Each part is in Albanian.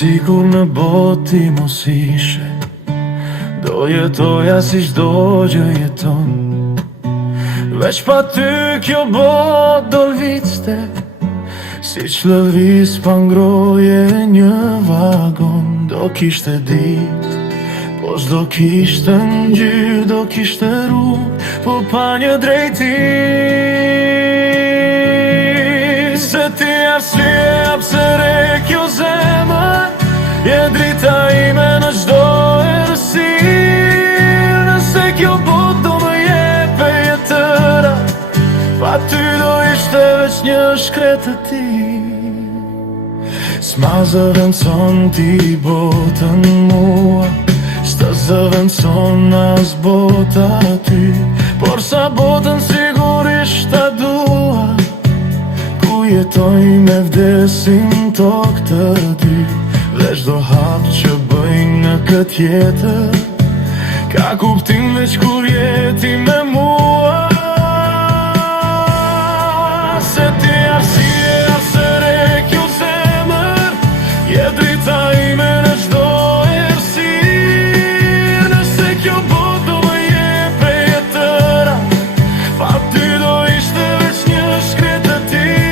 sigur në boti mos ishe, do jetoja si çdo gjë jeton. Veç pa ty kjo bot do lvizte, si që lëviz pa ngroje një vagon. Do kishte dit, po s'do kishte ngjyrë, do kishte rrugë, po pa një drejti. Se ti arsye pse re kjo zemër, je drita ime në çdo errësirë. Nëse kjo bot do më jepe jetëra, pa ty do ishte veç një shkretë e ti. S'ma zëvendëson ti botën mua, s'ta zëvendëson as bota ty, por sa botën sigurisht ta dua, ku jetoj me vdesin tokë të dy. Dhe çdo hap që bëjnë në këtë jetër, ka kuptim veç kur jeti me mua. Se ti arsye pse re kjo zemër, je drita ime në çdo errësirë. Nëse kjo bot do më jepe jetëra, pa ty do ishte veç një shkretë e tirë.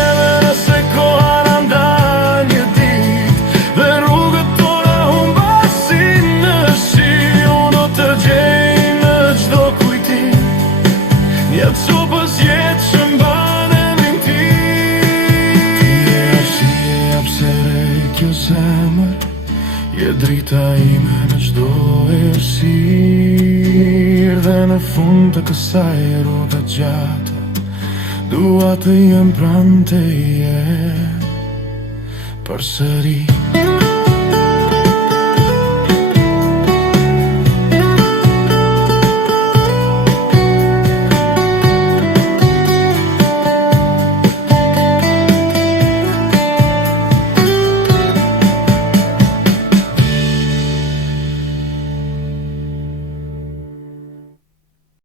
Edhe nëse koha na ndal një ditë, dhe rrugët tona humbasin në shi, unë do të gjej në çdo kujtim një copës jetë që mban emrin ti. Ti e arsyeja pse re kjo zemër, je drita ime në çdo errësirë. Dhe në fund të kësaj rruga gjata, dua të jem pranë teje përsëri.